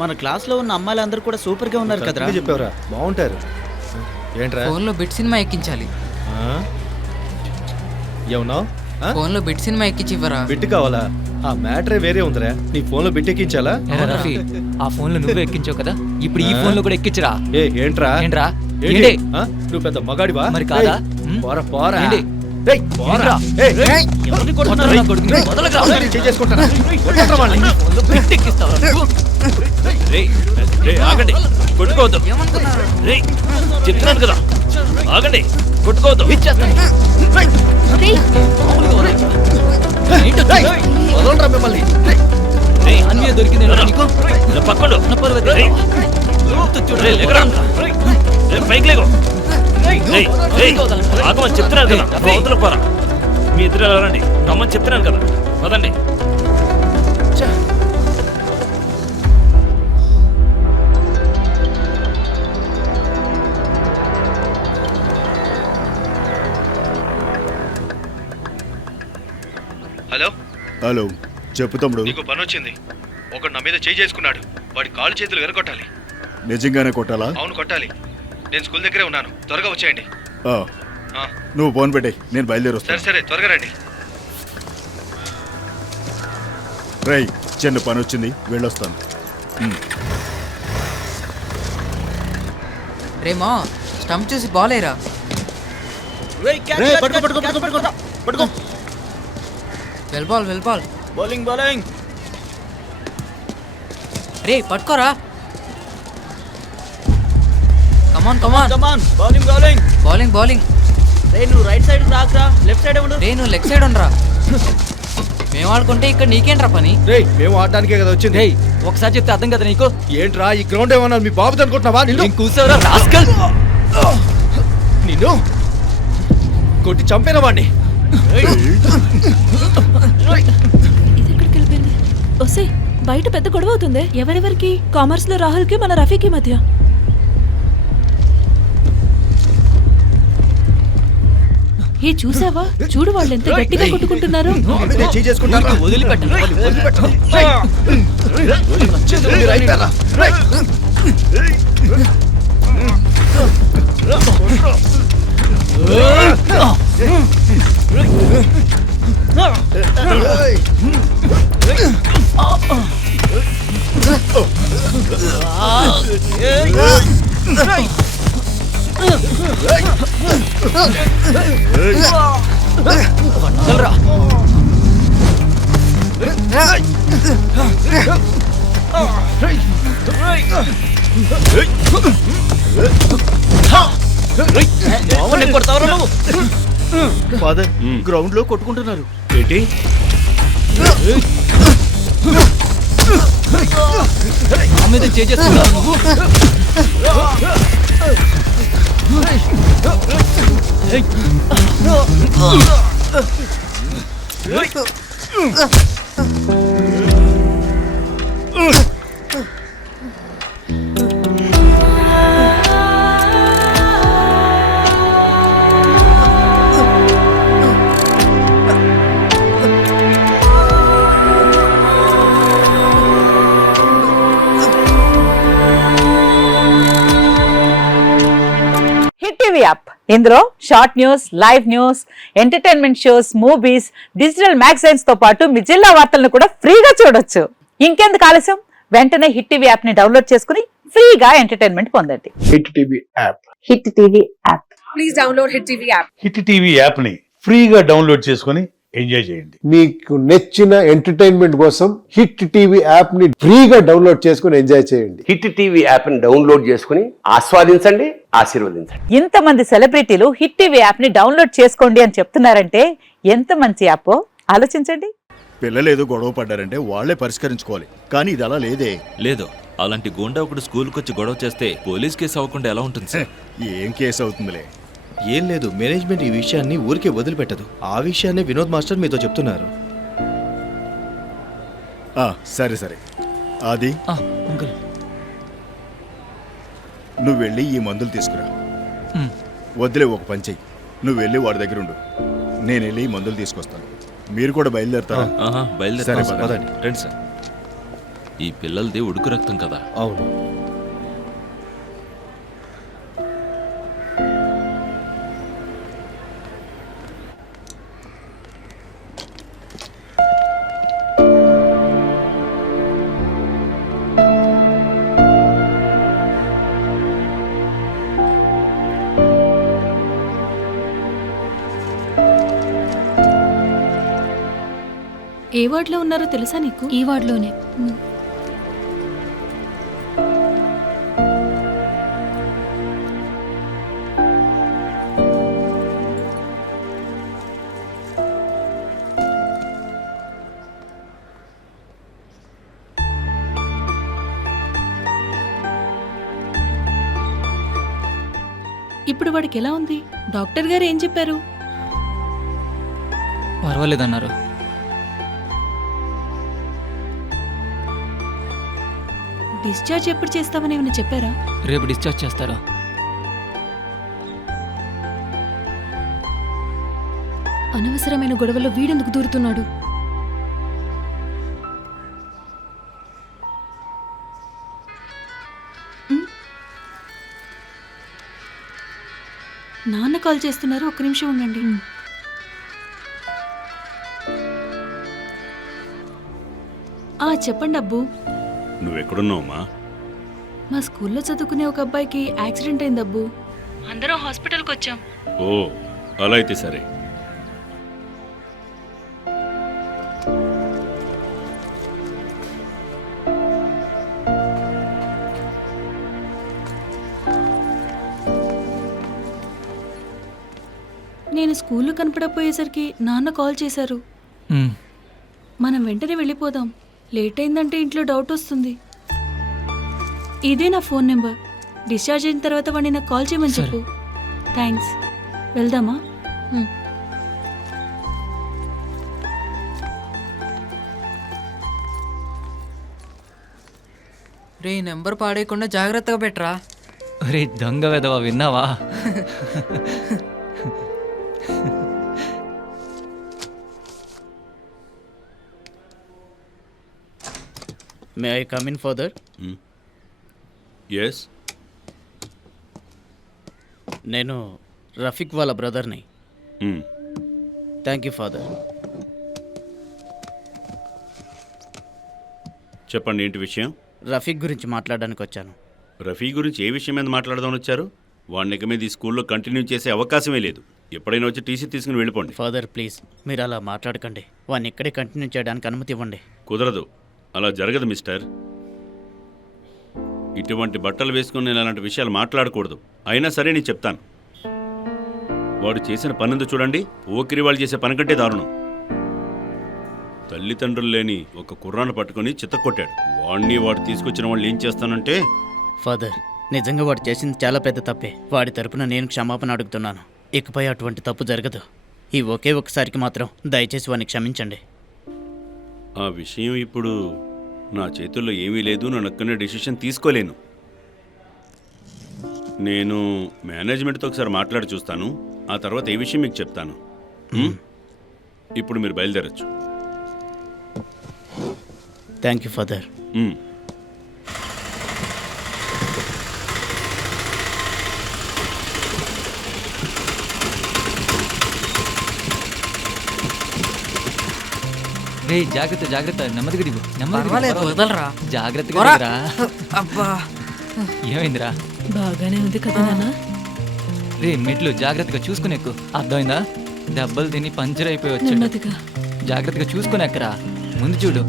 మన క్లాస్ లో ఉన్న అమ్మాయిలందరూ కూడా సూపర్ గా ఉన్నారు కదరా. చెప్పావురా, బాగుంటారు. ఏంట్రా ఫోన్లో బిట్ సినిమా ఎక్కించాలి. ఏమన్నా ఫోన్లో బిట్ సినిమా ఎక్కించి ఇవ్వరా? బిట్ కావాలా? ఆ మ్యాటరే వేరే ఉందిరా. నీ ఫోన్ లో బిట్ ఎక్కించాలా? రఫీ, ఆ ఫోన్ లో నువ్వే ఎక్కించావు కదా, ఇప్పుడు ఈ ఫోన్ లో కూడా ఎక్కించరా. ఏంట్రా ఏంట్రా ఏంటి? నువ్వు పెద్ద మగాడివా? మరి కాదా? పోరా పోరా. ఏంటి? ఏయ్, పోరా. ఎవరిని కొడుతున్నావు నా కొడుకుని? వదలకురా. చేసుకుంటారా? కొట్టరా వాళ్ళని. ఫోన్లో బిట్ ఎక్కిస్తావా నువ్వు? ఆగండి, కొట్టుకోవద్దు. చెప్తున్నాను కదా, ఆగండి, కొట్టుకోవద్దు. వదలరా మిమ్మల్ని. అన్నీ దొరికింది నీకు. పక్కడు పైకి లేకు. ఆగమని చెప్తున్నాను కదా, అవతలకు పోరా. మీ ఇద్దరు వెళ్ళండి, రమ్మని చెప్తున్నాను కదా, పదండి. హలో హలో, చెప్పు తమ్ముడు. నీకు పని వచ్చింది. ఒకడు నా మీద చేయి చేసుకున్నాడు. వాడి కాళ్ళు చేతులు ఎరగొట్టాలి. నిజంగానే కొట్టాలా? అవును, కొట్టాలి. నేను స్కూల్ దగ్గరే ఉన్నాను, త్వరగా వచ్చేయండి. నువ్వు ఫోన్ పెట్టే, నేను బయలుదేరి వస్తాను. సరే త్వరగా రండి. రై, చిన్న పని వచ్చింది, వెళ్ళొస్తాను. రేమో స్టంప్ చూసి బాలేరా? వెల్బాల్ వెల్బాల్. Bowling bowling. రే పట్టుకోరా. Come on come on come on. Bowling bowling. Bowling bowling. రే నువ్వు రైట్ సైడ్ రాకరా, లెఫ్ట్ సైడ్ ఉండు. రే నువ్వు లెగ్ సైడ్ ఉండరా. మేము ఆడుకుంటే ఇక్కడ నీకేంట్రా పని? రేయ్, మేము ఆడడానికే కదా వచ్చింది. రేయ్, ఒకసారి చెప్తే అర్థం కదా నీకు. ఏంట్రా ఈ గ్రౌండ్ ఏమన్నా మీ బాబుతో అనుకుంటున్నావా? నేను కూర్చోరా రాస్కల్. నిన్ను కొట్టి చంపేన వాడిని. ఇదెక్కడికి వెళ్ళిపోయింది? ఒసే, బయట పెద్ద గొడవ అవుతుంది. ఎవరెవరికి? కామర్స్ లో రాహుల్ కి మన రఫీకి మధ్య. ఏ చూసావా? చూడు వాళ్ళు ఎంత గట్టిగా కొట్టుకుంటున్నారు. వదిలిపెట్టను. ఫాదర్, గ్రౌండ్ లో కొట్టుకుంటున్నారు. ఏంటి? నా మీద చేస్తున్నావు నువ్వు. హిట్ టీవీ యాప్, ఇందులో short news, live news, entertainment shows, movies, digital magazines తో పాటు మీ జిల్లా వార్తలను కూడా ఫ్రీగా చూడొచ్చు. ఇంకెందుకు ఆలస్యం? వెంటనే హిట్ టీవీ యాప్ ని డౌన్లోడ్ చేసుకుని ఫ్రీగా ఎంటర్టైన్మెంట్ పొందండి. Hit TV app. Hit TV app. Please download hit TV app. Hit TV app ని ఫ్రీగా డౌన్లోడ్ చేసుకుని ఎంజాయ్ చేయండి. మీకు నచ్చిన ఎంటర్టైన్మెంట్ కోసం హిట్ టీవీ యాప్ ని ఫ్రీగా డౌన్లోడ్ చేసుకుని ఎంజాయ్ చేయండి. హిట్ టీవీ యాప్ ని డౌన్లోడ్ చేసుకుని ఆస్వాదించండి, ఆశీర్వదించండి. ఇంతమంది సెలబ్రిటీలు హిట్ టీవీ యాప్ ని డౌన్లోడ్ చేసుకోండి అని చెప్తున్నారంటే ఎంత మంచి యాప్ ఆలోచించండి. పిల్లలేదో గొడవ పడ్డారంటే వాళ్లే పరిష్కరించుకోవాలి, కానీ ఇది అలా లేదే. లేదు, అలాంటి గూండా ఒకడు స్కూల్కి వచ్చి గొడవ చేస్తే పోలీస్ కేసు అవ్వకుండా ఎలా ఉంటుంది సార్? ఏం కేసు అవుతుందిలే. ఏం లేదు, మేనేజ్మెంట్ ఈ విషయాన్ని ఊరికే వదిలిపెట్టదు. ఆ విషయాన్ని వినోద్ మాస్టర్ మీతో చెప్తున్నారు. సరే సరే. ఆది, నువ్వు వెళ్ళి ఈ మందులు తీసుకురా. వద్దులే, ఒక పని చెయ్యి, నువ్వు వెళ్ళి వాడి దగ్గర ఉండు, నేను వెళ్ళి ఈ మందులు తీసుకొస్తాను. మీరు కూడా బయలుదేరుతారా? బయలుదేరు. సరే, పదండి. రండి సార్. ఈ పిల్లలది ఉడుకు రక్తం కదా. అవును. ఏ వార్డులో ఉన్నారో తెలుసా నీకు? ఈ వార్డులోనే. ఇప్పుడు వాడికి ఎలా ఉంది? డాక్టర్ గారు ఏం చెప్పారు? పర్వాలేదన్నారు. డిశ్చార్జ్ ఎప్పుడు చేస్తామని ఏమైనా చెప్పారా? రేపు డిశ్చార్జ్ చేస్తారా? అనవసరమైన గొడవలో వీడెందుకు దూరుతున్నాడు? నాన్న కాల్ చేస్తున్నారు, ఒక్క నిమిషం ఉండండి. చెప్పండి అబ్బు. నువ్వెక్కడున్నావమ్మా? మా స్కూల్లో చదువుకునే ఒక అబ్బాయికి యాక్సిడెంట్ అయింది అబ్బు. అందరం హాస్పిటల్కి వచ్చాం. ఓ, అలా అయితే సరే. నేను స్కూల్లో కనపడపోయేసరికి నాన్న కాల్ చేశారు. మనం వెంటనే వెళ్ళిపోదాం, లేట్ అయిందంటే ఇంట్లో డౌట్ వస్తుంది. ఇదే నా ఫోన్ నెంబర్. డిశ్చార్జ్ అయిన తర్వాత వాడిని నాకు కాల్ చేయమని చెప్పు. థ్యాంక్స్. వెళ్దామా? రే నెంబర్ పాడేయకుండా జాగ్రత్తగా పెట్టరా. రే దొంగ వెదవా, విన్నావా? May I come in father? Yes. నేను రఫీక్ వాళ్ళ బ్రదర్ని. Thank you father. చెప్పండి, ఏంటి విషయం? రఫీక్ గురించి మాట్లాడడానికి వచ్చాను. రఫీ గురించి ఏ విషయం మీద మాట్లాడదామని వచ్చారు? వాడిని ఇక మీద ఈ స్కూల్లో కంటిన్యూ చేసే అవకాశమే లేదు. ఎప్పుడైనా వచ్చి టీసీ తీసుకుని వెళ్ళిపోండి. ఫాదర్ ప్లీజ్, మీరు అలా మాట్లాడకండి. వాడిని ఇక్కడే కంటిన్యూ చేయడానికి అనుమతి ఇవ్వండి. కుదరదు, అలా జరగదు మిస్టర్. ఇటువంటి బట్టలు వేసుకుని నేను అలాంటి విషయాలు మాట్లాడకూడదు. అయినా సరే నేను చెప్తాను. వాడు చేసిన పనిందో చూడండి. ఓకిరి వాళ్ళు చేసే పని కంటే దారుణం. తల్లిదండ్రులు లేని ఒక కుర్రాన్ని పట్టుకుని చిత్తకొట్టాడు. వాడిని వాడు తీసుకొచ్చిన వాళ్ళు ఏం చేస్తానంటే... ఫాదర్, నిజంగా వాడు చేసింది చాలా పెద్ద తప్పే. వాడి తరపున నేను క్షమాపణ అడుగుతున్నాను. ఇకపై అటువంటి తప్పు జరగదు. ఈ ఒకే ఒక్కసారికి మాత్రం దయచేసి వాడిని క్షమించండి. ఆ విషయం ఇప్పుడు నా చేతుల్లో ఏమీ లేదు. నేను ఒక్కనే డెసిషన్ తీసుకోలేను. నేను మేనేజ్మెంట్తో ఒకసారి మాట్లాడి చూస్తాను. ఆ తర్వాత ఏ విషయం మీకు చెప్తాను. ఇప్పుడు మీరు బయలుదేరచ్చు. Thank you father. రే జాగ్రత్త జాగ్రత్త, నెమ్మదిగా దిగు. వదలరా. జాగ్రత్తగా దిగురా. అబ్బా, ఏమైందిరా? బాగానే ఉంది కదా నాన్న. రే మెట్లు జాగ్రత్తగా చూసుకుని ఎక్కు. అర్థమైందా? దెబ్బలు తిని పంచర్ అయిపోయి వచ్చాడు. నెమ్మదిగా. జాగ్రత్తగా చూసుకుని ఎక్కరా. ముందు చూడు.